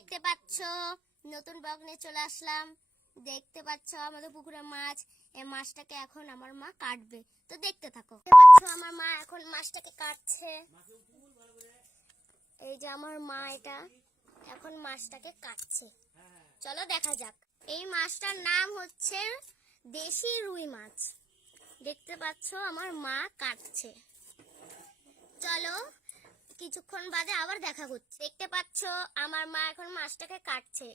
দেখতে পাচ্ছ নতুন ব্লগ নিয়ে চলে আসলাম। দেখতে পাচ্ছ আমাদের পুকুরে মাছ, এই মাছটাকে এখন আমার মা কাটবে, তো দেখতে থাকো। দেখতে পাচ্ছ আমার মা এখন মাছটাকে কাটছে। এই যে আমার মা এটা এখন মাছটাকে কাটছে, চলো দেখা যাক। এই মাছটার নাম হচ্ছে দেশি রুই মাছ। দেখতে পাচ্ছ আমার মা কাটছে, চলো কিছুক্ষণ বাদে আবার দেখা করছি। দেখতে পাচ্ছ আমার মা এখন মাছটাকে কাটছে।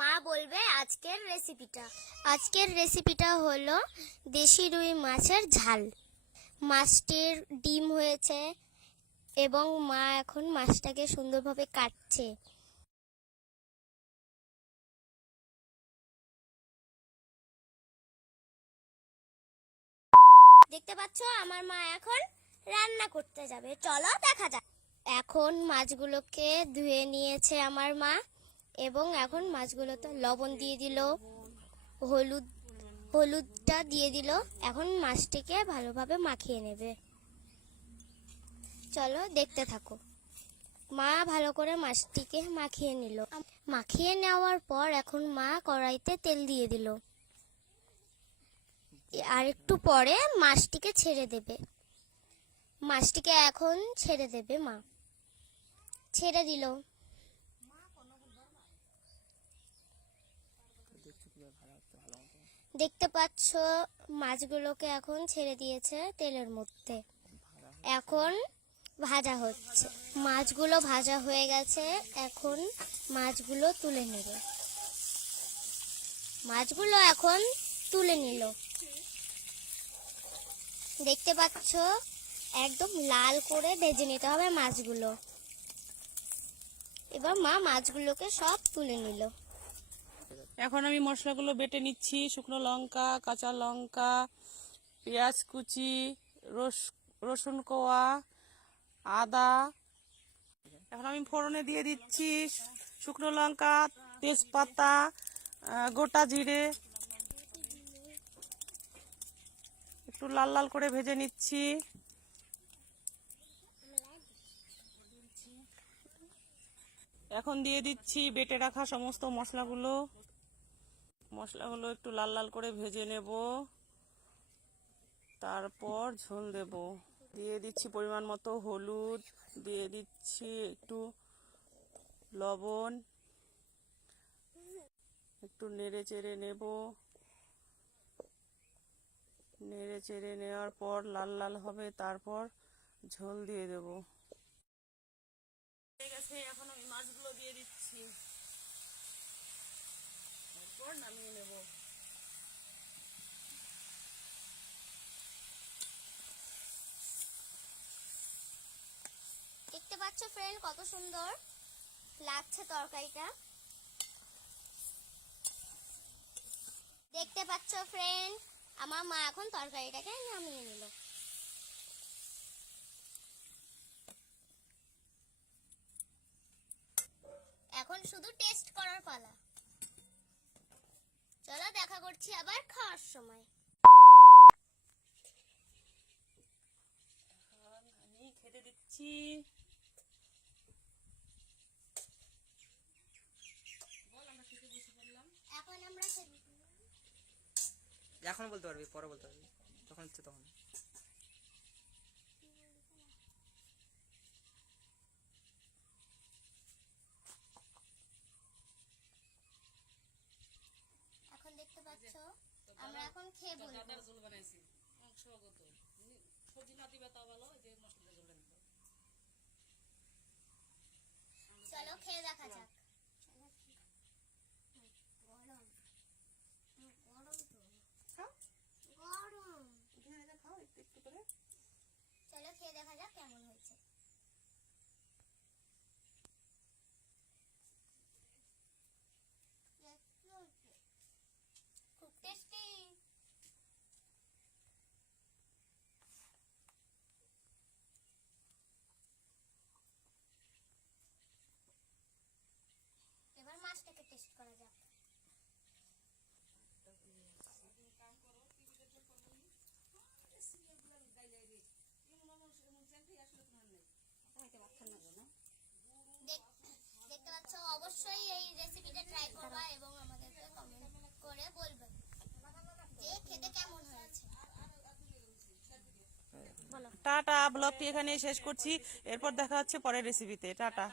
মা বলবে আজকের রেসিপিটা হলো দেশি রুই মাছের ঝাল। মাছটির ডিম হয়েছে এবং মা এখন মাছটাকে সুন্দরভাবে কাটছে। দেখতে পাচ্ছ আমার মা এখন রান্না করতে যাবে, চলো দেখা যাক। এখন মাছগুলোকে ধুয়ে নিয়েছে আমার মা এবং এখন মাছগুলোতে লবণ দিয়ে দিল, হলুদটা দিয়ে দিল। এখন মাছটিকে ভালোভাবে মাখিয়ে নেবে, চলো দেখতে থাকো। মা ভালো করে মাছটিকে মাখিয়ে নিল। মাখিয়ে নেওয়ার পর এখন মা কড়াইতে তেল দিয়ে দিল, আর একটু পরে মাছটিকে ছেড়ে দেবে। মাছটিকে এখন ছেড়ে দেবে মা, ছেড়ে দিল। দেখতে পাচ্ছ মাছগুলোকে এখন ছেড়ে দিয়েছে তেলের মধ্যে, এখন ভাজা হচ্ছে। মাছগুলো ভাজা হয়ে গেছে, এখন মাছগুলো তুলে নেবে। মাছগুলো এখন তুলে নিল। দেখতে পাচ্ছ একদম লাল করে ভেজে নিতে হবে মাছগুলো। এবার মা মাছগুলোকে সব তুলে নিল। এখন আমি মশলাগুলো বেটে নিচ্ছি। শুকনো লঙ্কা, কাঁচা লঙ্কা, পেঁয়াজ কুচি, রসুন কোয়া, আদা। এখন আমি ফোড়নে দিয়ে দিচ্ছি শুকনো লঙ্কা, তেজপাতা, গোটা জিরে। একটু লাল লাল করে ভেজে নিচ্ছি। এখন দিয়ে দিচ্ছি বেটে রাখা সমস্ত মশলাগুলো একটু লাল লাল করে ভেজে নেব, তারপর ঝোল দেব। দিয়ে দিচ্ছি পরিমাণ মতো হলুদ, দিয়ে দিচ্ছি একটু লবণ, একটু নেড়ে চেড়ে নেব। নেড়ে চেড়ে নেওয়ার পর লাল লাল হবে, তারপর ঝোল দিয়ে দেব। ঠিক আছে, এখন আমি মাছগুলো দিয়ে দিচ্ছি, তারপর নামিয়ে নেব। দেখতে পাচ্ছ ফ্রেন্ড কত সুন্দর লাগছে তরকারিটা। দেখতে পাচ্ছ ফ্রেন্ড আমার মা এখন তরকারিটাকে নামিয়ে নিল। এখন শুধু টেস্ট করার পালা, চলো দেখা করছি আবার খাওয়ার সময়। আমি খেতে দিচ্ছি। এখন আমরা এখন বলতে পারবি, পরে বলতে পারবি, যখন ইচ্ছে তখন। এখন দেখতে পাচ্ছ আমরা এখন খেয়ে বলবো। চলো খেয়ে দেখা যাক। গরম গরম তো গরম, চলো খেয়ে দেখা যাক কেমন হয়েছে। খুব টেস্টি। এবার মাছটাকে টেস্ট করা যাক। দেখতে পাচ্ছ অবশ্যই এই খেতে কেমন হয়েছে বলো। টাটা, ব্লগটি এখানে শেষ করছি, এরপর দেখা হচ্ছে পরের রেসিপিতে। টাটা।